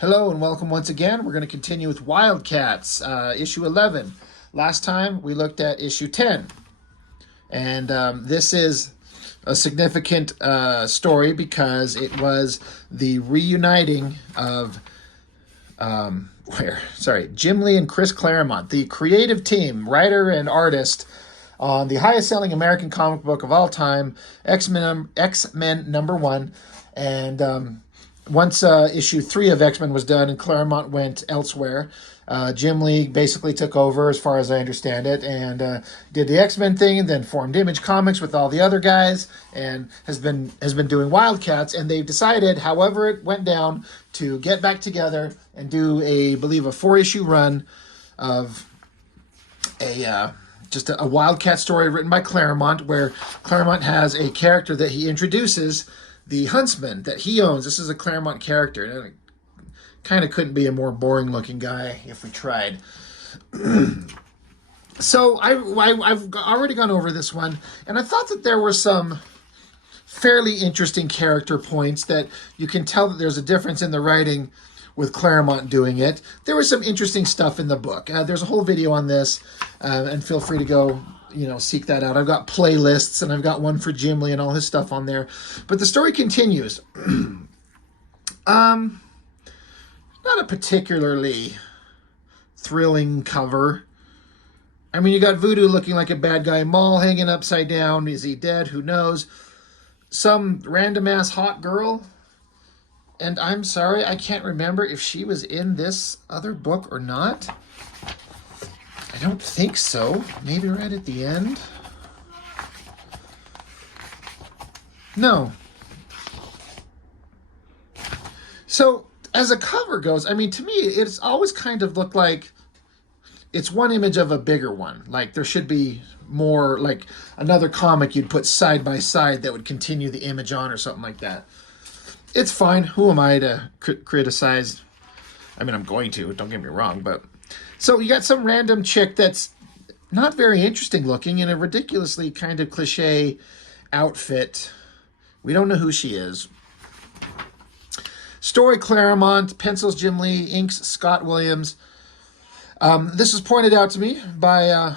Hello and welcome once again. We're going to continue with Wildcats, issue 11. Last time we looked at issue 10. And this is a significant story because it was the reuniting of Jim Lee and Chris Claremont, the creative team, writer and artist on the highest selling American comic book of all time, X-Men #1. And once issue 3 of X-Men was done and Claremont went elsewhere, Jim Lee basically took over, as far as I understand it, and did the X-Men thing, and then formed Image Comics with all the other guys, and has been doing Wildcats. And they've decided, however it went down, to get back together and do I believe, a 4-issue run of just a Wildcat story written by Claremont, where Claremont has a character that he introduces, the Huntsman, that he owns. This is a Claremont character. And it kind of couldn't be a more boring looking guy if we tried. So I've already gone over this one, and I thought that there were some fairly interesting character points that you can tell that there's a difference in the writing with Claremont doing it. There was some interesting stuff in the book. There's a whole video on this, and feel free to go seek that out. I've got playlists, and I've got one for Jim Lee and all his stuff on there. But the story continues. Not a particularly thrilling cover. I mean, you got Voodoo looking like a bad guy, Maul hanging upside down. Is he dead? Who knows? Some random-ass hot girl. And I'm sorry, I can't remember if she was in this other book or not. I don't think so. Maybe right at the end. No. So, as a cover goes, I mean, to me, it's always kind of looked like it's one image of a bigger one. Like, there should be more, like another comic you'd put side by side that would continue the image on or something like that. It's fine. Who am I to criticize? I mean, I'm going to. Don't get me wrong. But so you got some random chick that's not very interesting looking in a ridiculously kind of cliche outfit. We don't know who she is. Story Claremont, pencils Jim Lee, inks Scott Williams. This was pointed out to me by a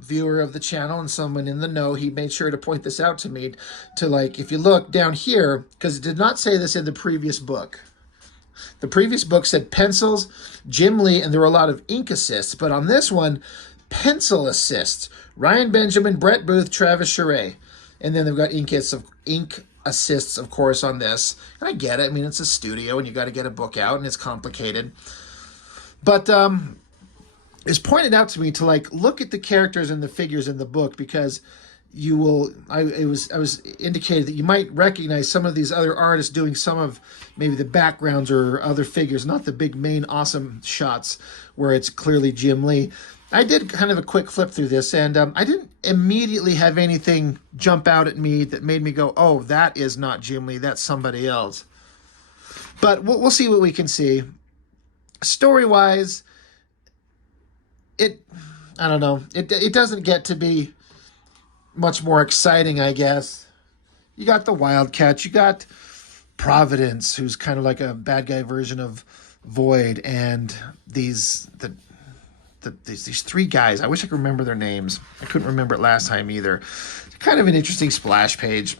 viewer of the channel and someone in the know. He made sure to point this out to me, to, like, if you look down here, because it did not say this in the previous book. The previous book said pencils Jim Lee, and there were a lot of ink assists, but on this one, pencil assists Ryan Benjamin, Brett Booth, Travis Charest. And then they've got ink assists, of course, on this. And I get it. I mean, it's a studio, and you got to get a book out, and it's complicated. But it's pointed out to me to, like, look at the characters and the figures in the book, because you will. I was indicated that you might recognize some of these other artists doing some of maybe the backgrounds or other figures, not the big main awesome shots where it's clearly Jim Lee. I did kind of a quick flip through this, and I didn't immediately have anything jump out at me that made me go, "Oh, that is not Jim Lee. That's somebody else." But we'll see what we can see. Story-wise, I don't know. It doesn't get to be much more exciting, I guess. You got the Wildcats. You got Providence, who's kind of like a bad guy version of Void, and these three guys. I wish I could remember their names. I couldn't remember it last time either. Kind of an interesting splash page.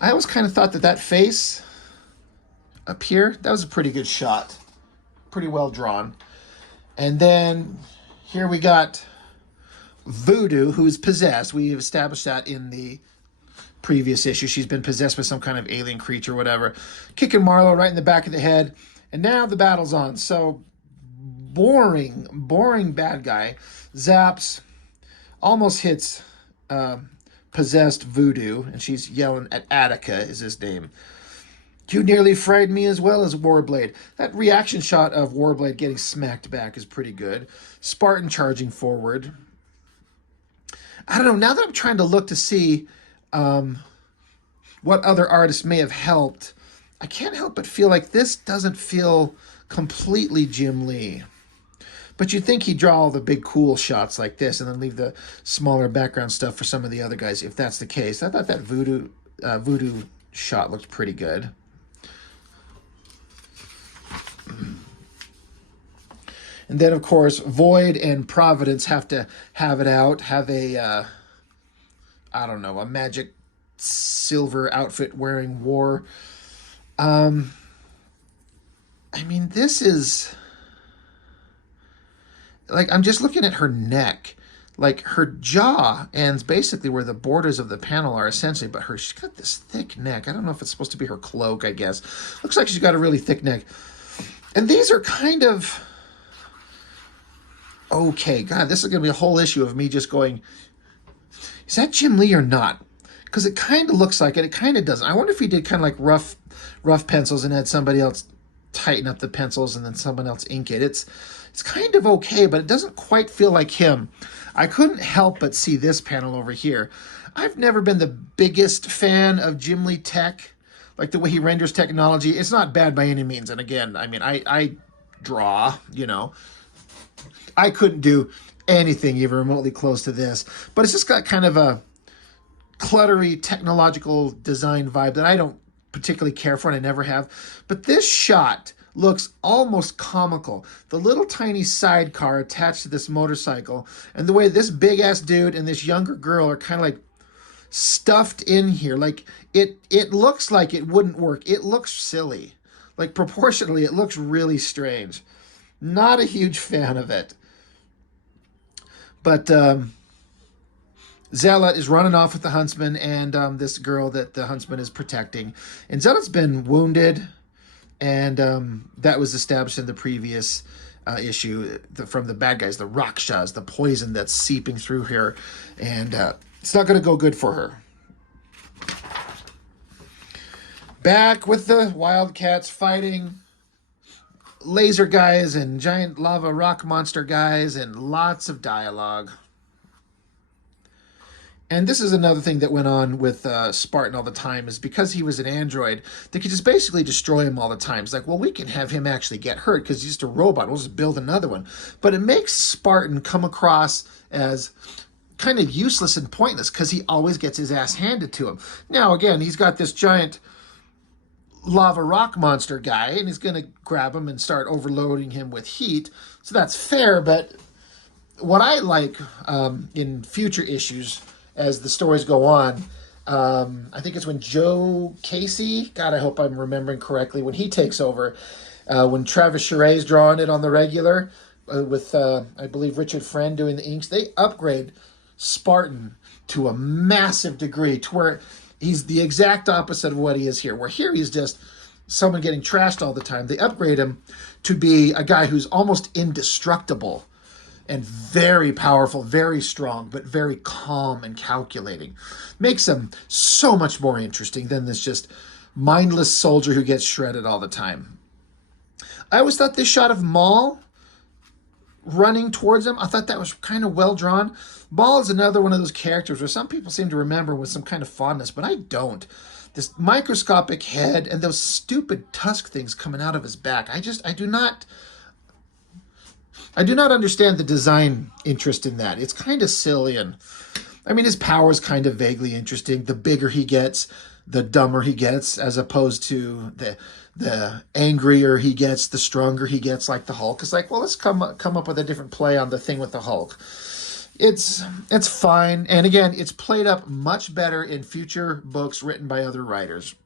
I always kind of thought that face up here, that was a pretty good shot. Pretty well drawn. And then here we got Voodoo, who's possessed. We've established that in the previous issue. She's been possessed with some kind of alien creature, whatever. Kicking Marlowe right in the back of the head. And now the battle's on. So boring bad guy. Zaps, almost hits possessed Voodoo, and she's yelling at Attica is his name. You nearly fried me as well as Warblade. That reaction shot of Warblade getting smacked back is pretty good. Spartan charging forward. I don't know. Now that I'm trying to look to see what other artists may have helped, I can't help but feel like this doesn't feel completely Jim Lee. But you'd think he'd draw all the big cool shots like this and then leave the smaller background stuff for some of the other guys, if that's the case. I thought that Voodoo shot looked pretty good. And then, of course, Void and Providence have to have it out, have a, I don't know, a magic silver outfit wearing war. I mean, this is, like, I'm just looking at her neck. Like, her jaw ends basically where the borders of the panel are essentially, but she's got this thick neck. I don't know if it's supposed to be her cloak, I guess. Looks like she's got a really thick neck. And these are kind of, okay, God, this is going to be a whole issue of me just going, is that Jim Lee or not? Because it kind of looks like it. It kind of doesn't. I wonder if he did kind of like rough pencils and had somebody else tighten up the pencils and then someone else ink it. It's kind of okay, but it doesn't quite feel like him. I couldn't help but see this panel over here. I've never been the biggest fan of Jim Lee tech, like the way he renders technology. It's not bad by any means. And again, I mean, I draw, you know. I couldn't do anything even remotely close to this. But it's just got kind of a cluttery technological design vibe that I don't particularly care for, and I never have. But this shot looks almost comical. The little tiny sidecar attached to this motorcycle, and the way this big ass dude and this younger girl are kind of like stuffed in here. Like it looks like it wouldn't work. It looks silly. Like proportionally, it looks really strange. Not a huge fan of it. But Zealot is running off with the Huntsman and this girl that the Huntsman is protecting. And Zealot's been wounded, and that was established in the previous issue from the bad guys, the Rakshas, the poison that's seeping through here. And it's not going to go good for her. Back with the Wildcats fighting laser guys and giant lava rock monster guys and lots of dialogue. And this is another thing that went on with Spartan all the time, is because he was an android, they could just basically destroy him all the time. It's like, well, we can have him actually get hurt because he's just a robot. We'll just build another one. But it makes Spartan come across as kind of useless and pointless because he always gets his ass handed to him. Now, again, he's got this giant lava rock monster guy, and he's going to grab him and start overloading him with heat. So that's fair, but what I like in future issues as the stories go on, I think it's when Joe Casey, God, I hope I'm remembering correctly, when he takes over, when Travis Chare's drawing it on the regular, with, I believe, Richard Friend doing the inks, they upgrade Spartan to a massive degree to where he's the exact opposite of what he is here. Where here he's just someone getting trashed all the time. They upgrade him to be a guy who's almost indestructible and very powerful, very strong, but very calm and calculating. Makes him so much more interesting than this just mindless soldier who gets shredded all the time. I always thought this shot of Maul running towards him, I thought that was kind of well drawn. Maul is another one of those characters where some people seem to remember with some kind of fondness, but I don't. This microscopic head and those stupid tusk things coming out of his back. I do not understand the design interest in that. It's kind of silly, and I mean, his power is kind of vaguely interesting. The bigger he gets, the dumber he gets, as opposed to the angrier he gets, the stronger he gets, like the Hulk. It's like, well, let's come up with a different play on the thing with the Hulk. It's fine, and again, it's played up much better in future books written by other writers.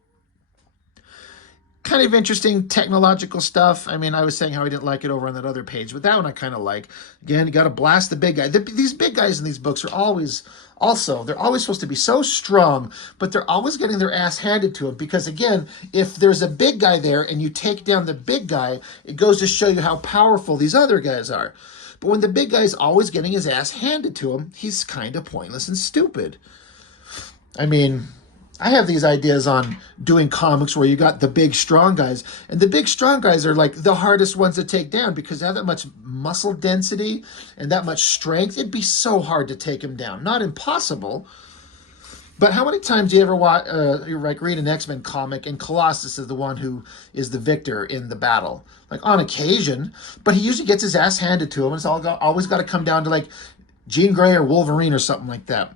Kind of interesting technological stuff. I mean, I was saying how I didn't like it over on that other page, but that one I kind of like. Again, you got to blast the big guy. These big guys in these books are always supposed to be so strong, but they're always getting their ass handed to them because, again, if there's a big guy there and you take down the big guy, it goes to show you how powerful these other guys are. But when the big guy's always getting his ass handed to him, he's kind of pointless and stupid. I mean, I have these ideas on doing comics where you got the big strong guys, and the big strong guys are like the hardest ones to take down because they have that much muscle density and that much strength. It'd be so hard to take them down. Not impossible, but how many times do you ever read an X-Men comic and Colossus is the one who is the victor in the battle? Like, on occasion, but he usually gets his ass handed to him, and it's always got to come down to like Jean Grey or Wolverine or something like that.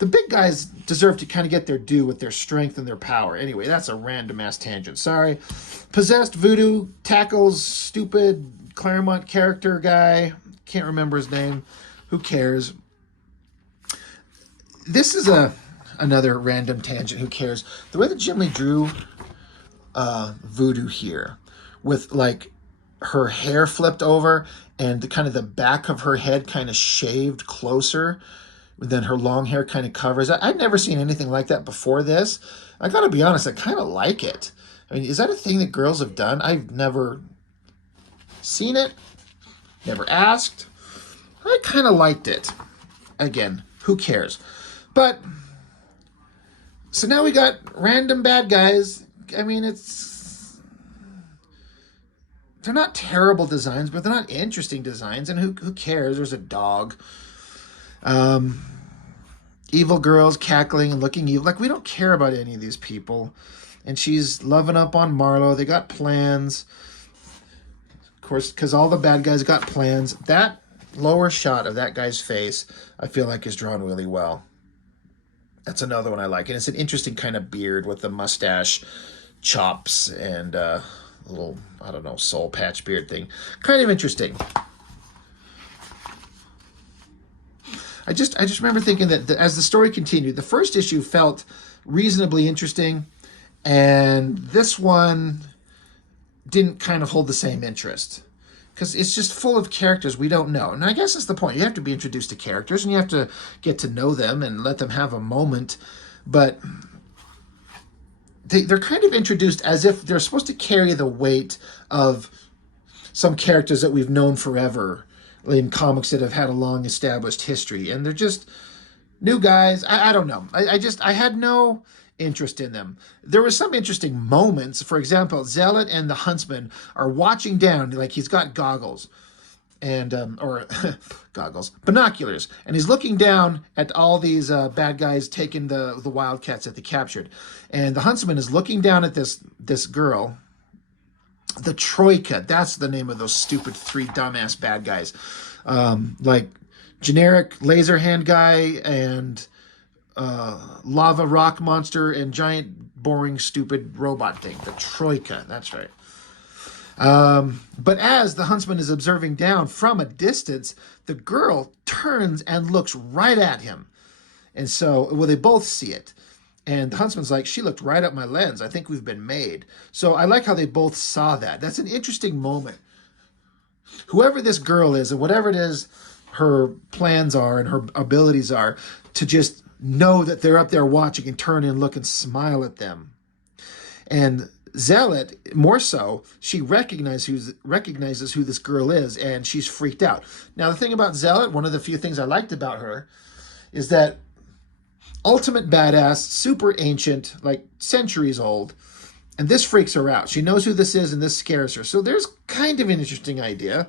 The big guys deserve to kind of get their due with their strength and their power. Anyway, that's a random ass tangent. Sorry. Possessed Voodoo tackles stupid Claremont character guy. Can't remember his name. Who cares? This is another random tangent. Who cares? The way that Jim Lee drew Voodoo here, with like her hair flipped over and the back of her head kind of shaved closer than her long hair kind of covers. I'd never seen anything like that before this. I gotta be honest, I kind of like it. I mean, is that a thing that girls have done? I've never seen it, never asked. I kind of liked it. Again, who cares? But, so now we got random bad guys. I mean, they're not terrible designs, but they're not interesting designs. And who cares? There's a dog. Evil girls cackling and looking evil. Like, we don't care about any of these people. And she's loving up on Marlo. They got plans. Of course, because all the bad guys got plans. That lower shot of that guy's face, I feel like, is drawn really well. That's another one I like. And it's an interesting kind of beard with the mustache, chops, and little, I don't know, soul patch beard thing. Kind of interesting. I just remember thinking that as the story continued, the first issue felt reasonably interesting, and this one didn't kind of hold the same interest. Because it's just full of characters we don't know. And I guess that's the point. You have to be introduced to characters, and you have to get to know them and let them have a moment. But they're kind of introduced as if they're supposed to carry the weight of some characters that we've known forever in comics that have had a long established history. And they're just new guys. I don't know. I had no interest in them. There were some interesting moments. For example, Zealot and the Huntsman are watching down, like he's got goggles and or goggles, binoculars, and he's looking down at all these bad guys taking the Wildcats that they captured. And the Huntsman is looking down at this girl, the Troika. That's the name of those stupid three dumbass bad guys, like generic laser hand guy and lava rock monster and giant boring stupid robot thing, the Troika. That's right. But as the Huntsman is observing down from a distance, the girl turns and looks right at him. And so, well, they both see it. And the Huntsman's like, she looked right up my lens. I think we've been made. So I like how they both saw that. That's an interesting moment. Whoever this girl is, and whatever it is her plans are and her abilities are, to just know that they're up there watching and turn and look and smile at them. And Zealot, more so, she recognizes who this girl is, and she's freaked out. Now, the thing about Zealot, one of the few things I liked about her, is that ultimate badass, super ancient, like centuries old, and this freaks her out. She knows who this is, and this scares her. So there's kind of an interesting idea.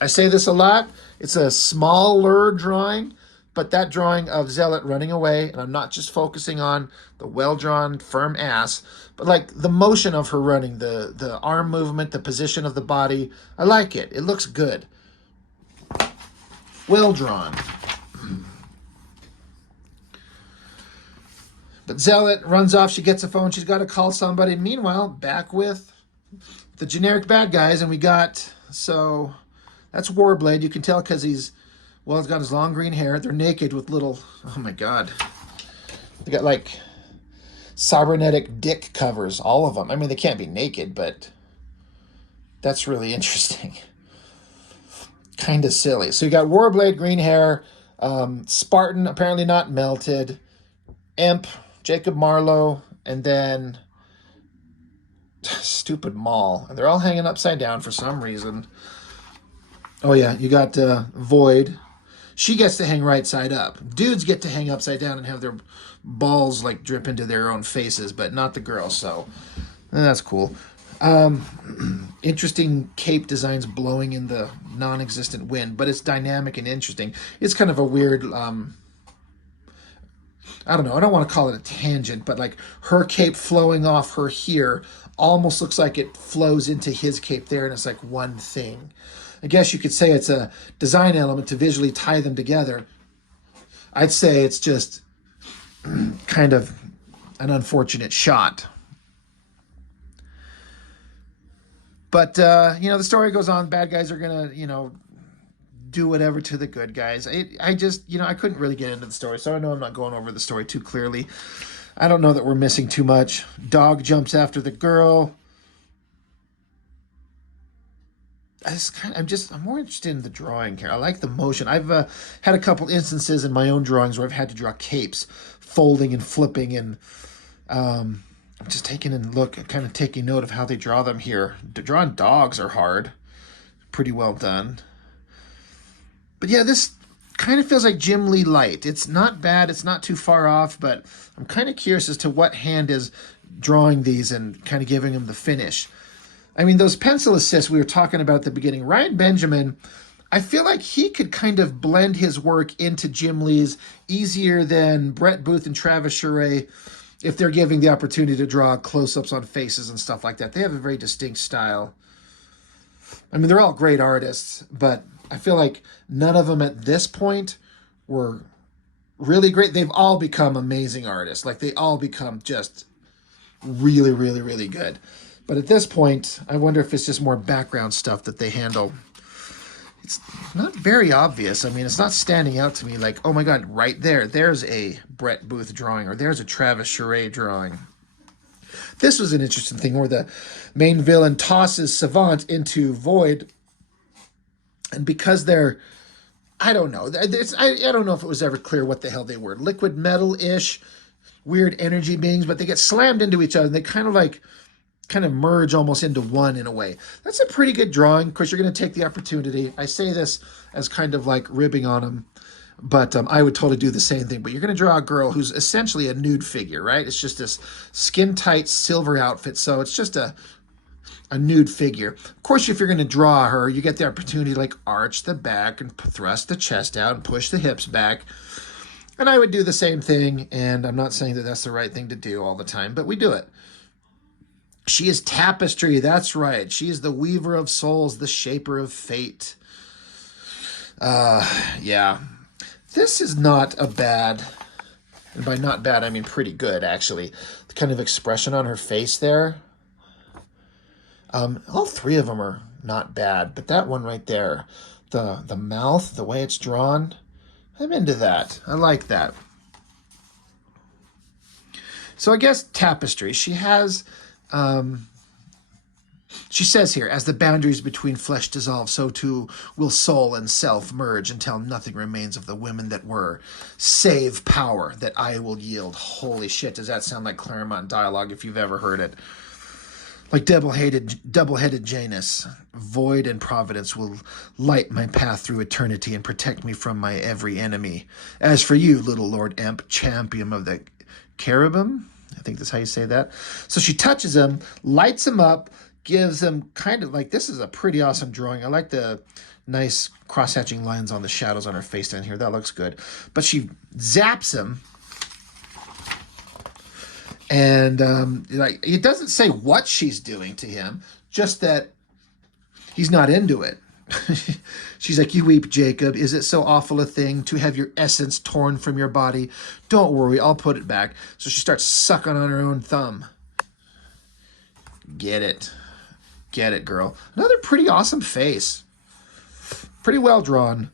I say this a lot. It's a smaller drawing, but that drawing of Zealot running away, and I'm not just focusing on the well-drawn, firm ass, but like the motion of her running, the arm movement, the position of the body. I like it. It looks good. Well-drawn. But Zealot runs off. She gets a phone. She's got to call somebody. Meanwhile, back with the generic bad guys, and we got, so that's Warblade. You can tell because he's got his long green hair. They're naked with little, oh my God. They got like cybernetic dick covers, all of them. I mean, they can't be naked, but that's really interesting. Kind of silly. So you got Warblade, green hair, Spartan, apparently not melted, Imp, Jacob Marlowe, and then stupid Maul. And they're all hanging upside down for some reason. Oh yeah, you got Void. She gets to hang right side up. Dudes get to hang upside down and have their balls like drip into their own faces, but not the girls, so that's cool. Interesting cape designs blowing in the non-existent wind, but it's dynamic and interesting. It's kind of a weird, I don't know, I don't want to call it a tangent, but like her cape flowing off her here almost looks like it flows into his cape there, and it's like one thing. I guess you could say it's a design element to visually tie them together. I'd say it's just kind of an unfortunate shot. But, you know, the story goes on. Bad guys are going to, you know, do whatever to the good guys. I just, you know, I couldn't really get into the story, so I know I'm not going over the story too clearly. I don't know that we're missing too much. Dog jumps after the girl. I'm more interested in the drawing here. I like the motion. I've had a couple instances in my own drawings where I've had to draw capes, folding and flipping, and I'm just taking kind of taking note of how they draw them here. Drawing dogs are hard. Pretty well done. But yeah, this kind of feels like Jim Lee light. It's not bad. It's not too far off, but I'm kind of curious as to what hand is drawing these and kind of giving them the finish. I mean, those pencil assists we were talking about at the beginning, Ryan Benjamin, I feel like he could kind of blend his work into Jim Lee's easier than Brett Booth and Travis Charest if they're giving the opportunity to draw close-ups on faces and stuff like that. They have a very distinct style. I mean, they're all great artists, but I feel like none of them at this point were really great. They've all become amazing artists. Like, they all become just really, really, really good. But at this point, I wonder if it's just more background stuff that they handle. It's not very obvious. I mean, it's not standing out to me like, oh my God, right there, there's a Brett Booth drawing, or there's a Travis Charest drawing. This was an interesting thing where the main villain tosses Savant into Void. And because they're, I don't know. I don't know if it was ever clear what the hell they were. Liquid metal-ish, weird energy beings, but they get slammed into each other. And they kind of merge almost into one in a way. That's a pretty good drawing. Of course, you're going to take the opportunity. I say this as kind of like ribbing on them, but I would totally do the same thing. But you're going to draw a girl who's essentially a nude figure, right? It's just this skin-tight silver outfit, so it's just a nude figure. Of course, if you're going to draw her, you get the opportunity to like arch the back and thrust the chest out and push the hips back. And I would do the same thing, and I'm not saying that that's the right thing to do all the time, but we do it. She is tapestry, that's right. She is the weaver of souls, the shaper of fate. Yeah. This is not a bad, and by not bad, I mean pretty good, actually. The kind of expression on her face there. All three of them are not bad, but that one right there, the mouth, the way it's drawn, I'm into that. I like that. So I guess tapestry, she has... she says here, as the boundaries between flesh dissolve, so too will soul and self merge until nothing remains of the women that were, save power that I will yield. Holy shit, does that sound like Claremont dialogue if you've ever heard it? Like double-headed Janus, void and providence will light my path through eternity and protect me from my every enemy. As for you, little Lord Emp, champion of the cherubim, I think that's how you say that. So she touches him, lights him up, gives him kind of like, this is a pretty awesome drawing. I like the nice cross-hatching lines on the shadows on her face down here. That looks good. But she zaps him. And like, it doesn't say what she's doing to him, just that he's not into it. She's like, you weep, Jacob. Is it so awful a thing to have your essence torn from your body? Don't worry, I'll put it back. So she starts sucking on her own thumb. Get it. Get it, girl. Another pretty awesome face. Pretty well drawn.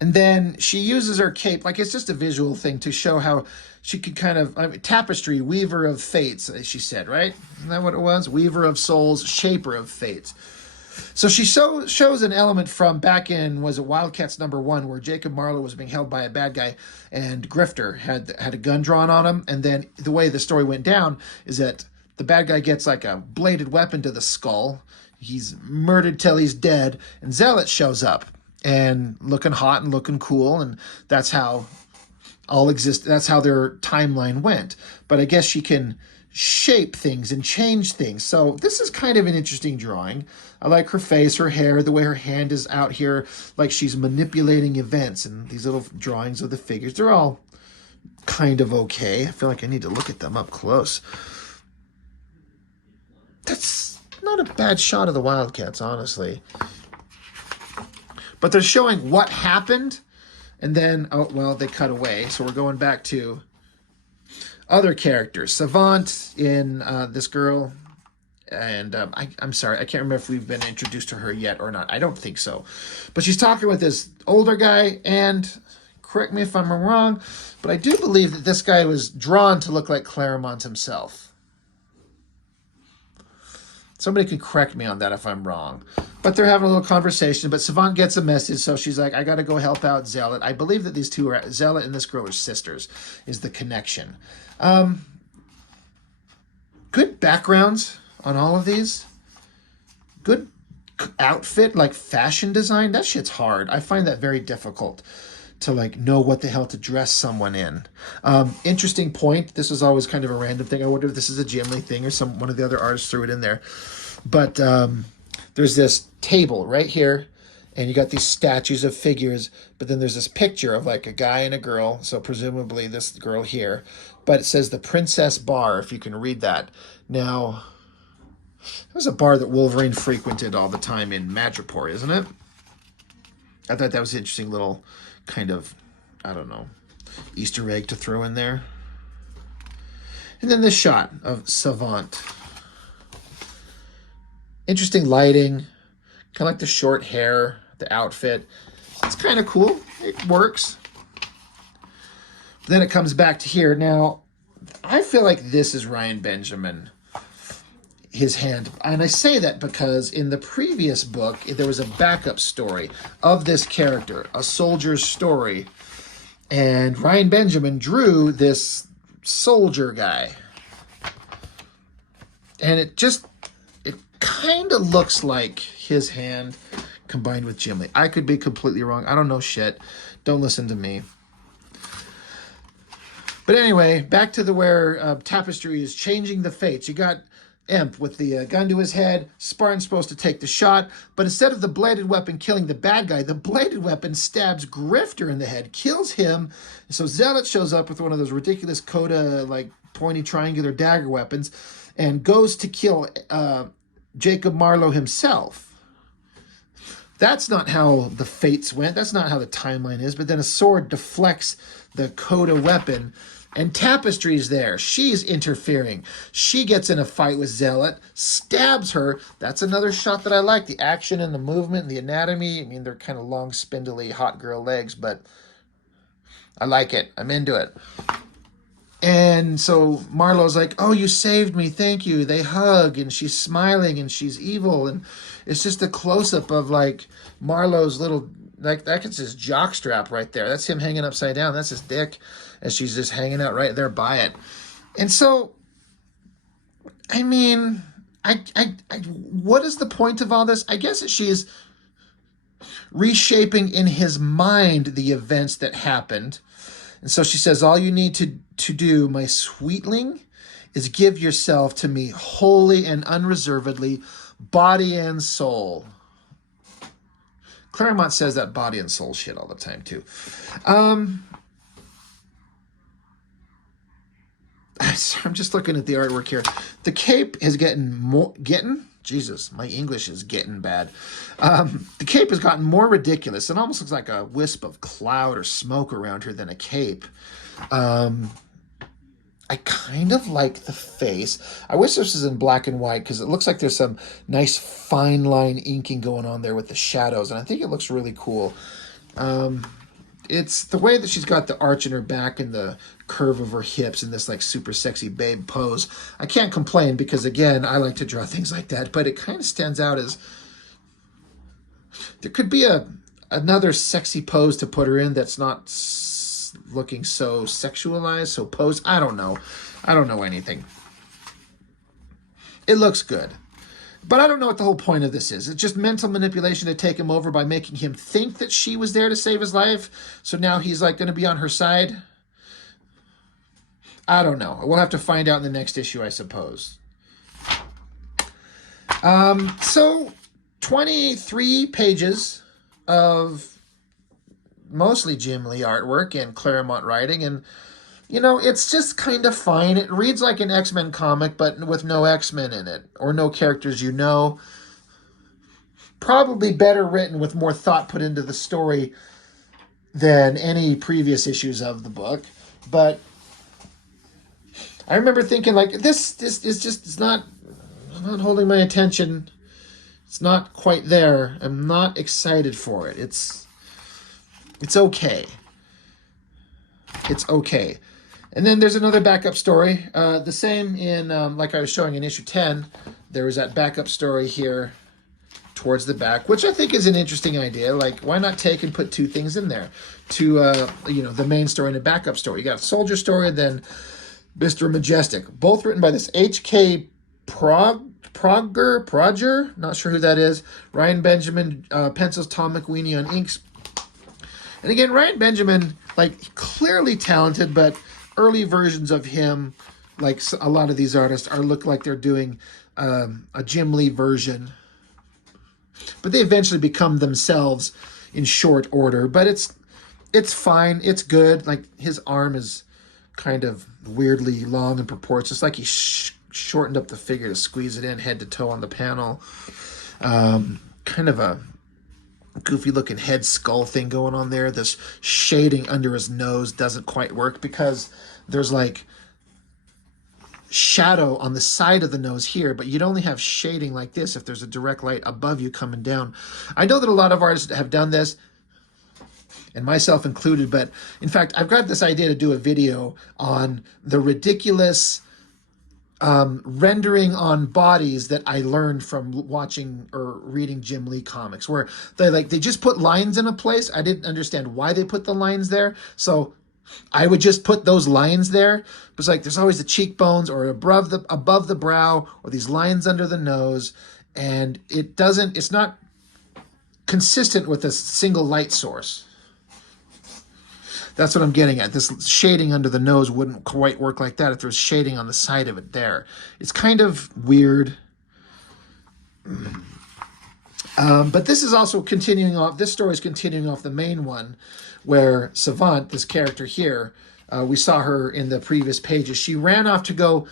And then she uses her cape, like it's just a visual thing to show how she could kind of, I mean, tapestry, weaver of fates, she said, right? Isn't that what it was? Weaver of souls, shaper of fates. So she shows an element from back in, was it WILDCATS #1, where Jacob Marlowe was being held by a bad guy, and Grifter had a gun drawn on him, and then the way the story went down is that the bad guy gets like a bladed weapon to the skull, he's murdered till he's dead, and Zealot shows up, and looking hot and looking cool, and that's how that's how their timeline went. But I guess she can shape things and change things. So this is kind of an interesting drawing. I like her face, her hair, the way her hand is out here, like she's manipulating events, and these little drawings of the figures. They're all kind of okay. I feel like I need to look at them up close. That's not a bad shot of the WILDCATS, honestly. But they're showing what happened, and then, oh, well, they cut away. So we're going back to other characters. Savant in this girl, And I'm sorry, I can't remember if we've been introduced to her yet or not. I don't think so. But she's talking with this older guy, and correct me if I'm wrong, but I do believe that this guy was drawn to look like Claremont himself. Somebody can correct me on that if I'm wrong. But they're having a little conversation. But Savant gets a message, so she's like, I got to go help out Zealot. I believe that these two are, Zealot and this girl are sisters, is the connection. Good backgrounds on all of these. Good outfit, like fashion design. That shit's hard. I find that very difficult to like know what the hell to dress someone in. Interesting point. This was always kind of a random thing. I wonder if this is a Jim Lee thing or one of the other artists threw it in there. But there's this table right here, and you got these statues of figures, but then there's this picture of like a guy and a girl, so presumably this girl here. But it says the Princess Bar, if you can read that. Now, it was a bar that Wolverine frequented all the time in Madripoor, isn't it? I thought that was an interesting little kind of, I don't know, Easter egg to throw in there. And then this shot of Savant. Interesting lighting. Kind of like the short hair, the outfit. It's kind of cool. It works. Then it comes back to here. Now, I feel like this is Ryan Benjamin, his hand. And I say that because in the previous book, there was a backup story of this character, a soldier's story. And Ryan Benjamin drew this soldier guy. And it kind of looks like his hand combined with Jim Lee. I could be completely wrong. I don't know shit. Don't listen to me. But anyway, back to where Tapestry is changing the fates. You got Imp with the gun to his head. Spartan's supposed to take the shot, but instead of the bladed weapon killing the bad guy, the bladed weapon stabs Grifter in the head, kills him. So Zealot shows up with one of those ridiculous Coda, like pointy triangular dagger weapons, and goes to kill Jacob Marlowe himself. That's not how the fates went. That's not how the timeline is. But then a sword deflects the Coda weapon, and Tapestry's there. She's interfering. She gets in a fight with Zealot, stabs her. That's another shot that I like. The action and the movement and the anatomy. I mean, they're kind of long, spindly, hot girl legs, but I like it. I'm into it. And so Marlowe's like, oh, you saved me. Thank you. They hug, and she's smiling, and she's evil. And it's just a close-up of, like, Marlowe's little, like, that's his jockstrap right there. That's him hanging upside down. That's his dick. And she's just hanging out right there by it. And so, I mean, what is the point of all this? I guess that she's reshaping in his mind the events that happened. And so she says, all you need to do, my sweetling, is give yourself to me wholly and unreservedly, body and soul. Claremont says that body and soul shit all the time, too. I'm just looking at the artwork here. The cape is Jesus, my English is getting bad. The cape has gotten more ridiculous. It almost looks like a wisp of cloud or smoke around her than a cape. I kind of like the face. I wish this was in black and white because it looks like there's some nice fine line inking going on there with the shadows, and I think it looks really cool. It's the way that she's got the arch in her back and the curve of her hips and this like super sexy babe pose. I can't complain because, again, I like to draw things like that, but it kind of stands out as there could be another sexy pose to put her in that's not looking so sexualized, so posed. I don't know. I don't know anything. It looks good. But I don't know what the whole point of this is. It's just mental manipulation to take him over by making him think that she was there to save his life. So now he's like going to be on her side. I don't know. We'll have to find out in the next issue, I suppose. So 23 pages of mostly Jim Lee artwork and Claremont writing, and you know, it's just kind of fine. It reads like an X-Men comic, but with no X-Men in it, or no characters you know. Probably better written with more thought put into the story than any previous issues of the book. But I remember thinking, like, this is just, it's not not holding my attention. It's not quite there. I'm not excited for it. It's okay. It's okay. And then there's another backup story. The same in, like I was showing in issue 10, there was that backup story here towards the back, which I think is an interesting idea. Like, why not take and put two things in there? The main story and a backup story. You got a soldier story and then Mr. Majestic. Both written by this H.K. Proger, not sure who that is. Ryan Benjamin pencils, Tom McWeeny on inks. And again, Ryan Benjamin, like, clearly talented, but early versions of him, like a lot of these artists, look like they're doing a Jim Lee version. But they eventually become themselves in short order. But it's fine. It's good. Like, his arm is kind of weirdly long in proportions. It's like he shortened up the figure to squeeze it in head to toe on the panel. Kind of a goofy looking head skull thing going on there. This shading under his nose doesn't quite work because there's like shadow on the side of the nose here, but you'd only have shading like this if there's a direct light above you coming down. I know that a lot of artists have done this, and myself included, but in fact, I've got this idea to do a video on the ridiculous rendering on bodies that I learned from watching or reading Jim Lee comics, where they just put lines in a place. I didn't understand why they put the lines there, so I would just put those lines there. It's like there's always the cheekbones or above the brow or these lines under the nose, and it's not consistent with a single light source. That's what I'm getting at. This shading under the nose wouldn't quite work like that if there was shading on the side of it there. It's kind of weird. But this is also continuing off. This story is continuing off the main one where Savant, this character here, we saw her in the previous pages. She ran off to go.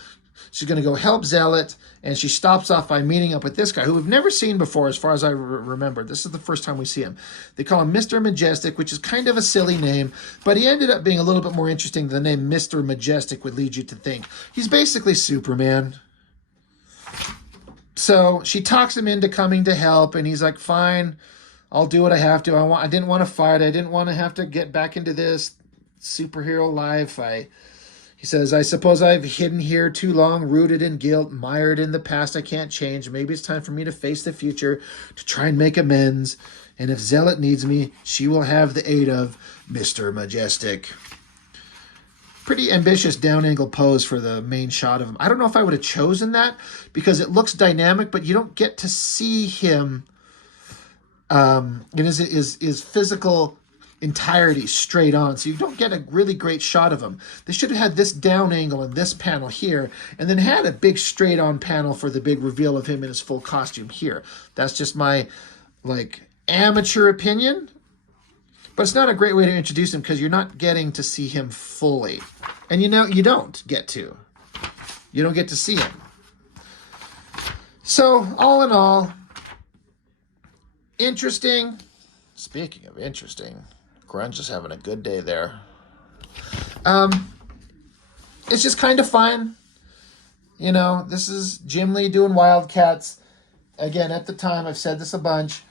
She's going to go help Zealot, and she stops off by meeting up with this guy who we've never seen before as far as I remember. This is the first time we see him. They call him Mr. Majestic, which is kind of a silly name, but he ended up being a little bit more interesting than the name Mr. Majestic would lead you to think. He's basically Superman. So she talks him into coming to help, and he's like, fine, I'll do what I have to. I didn't want to fight. I didn't want to have to get back into this superhero life. He says, I suppose I've hidden here too long, rooted in guilt, mired in the past I can't change. Maybe it's time for me to face the future, to try and make amends. And if Zealot needs me, she will have the aid of Mr. Majestic. Pretty ambitious down-angle pose for the main shot of him. I don't know if I would have chosen that because it looks dynamic, but you don't get to see him in his physical entirety straight on, so you don't get a really great shot of him. They should have had this down angle and this panel here, and then had a big straight on panel for the big reveal of him in his full costume here. That's just my amateur opinion, but it's not a great way to introduce him because you're not getting to see him fully, and you don't get to see him. So all in all, interesting. Speaking of interesting, Grunge is having a good day there. It's just kind of fun. This is Jim Lee doing Wildcats. Again, at the time, I've said this a bunch.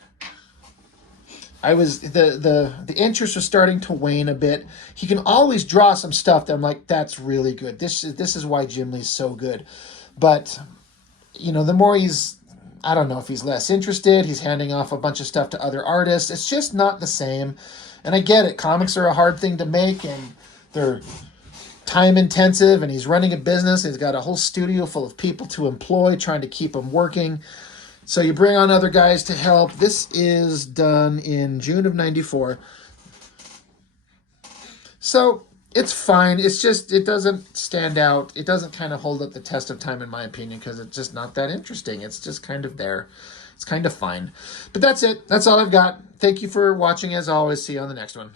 The interest was starting to wane a bit. He can always draw some stuff that I'm like, that's really good. This is why Jim Lee's so good. But, the more I don't know if he's less interested. He's handing off a bunch of stuff to other artists. It's just not the same. And I get it. Comics are a hard thing to make, and they're time intensive, and he's running a business. He's got a whole studio full of people to employ, trying to keep them working. So you bring on other guys to help. This is done in June of '94. So it's fine. It's just, it doesn't stand out. It doesn't kind of hold up the test of time, in my opinion, because it's just not that interesting. It's just kind of there. It's kind of fine. But that's it. That's all I've got. Thank you for watching, as always. See you on the next one.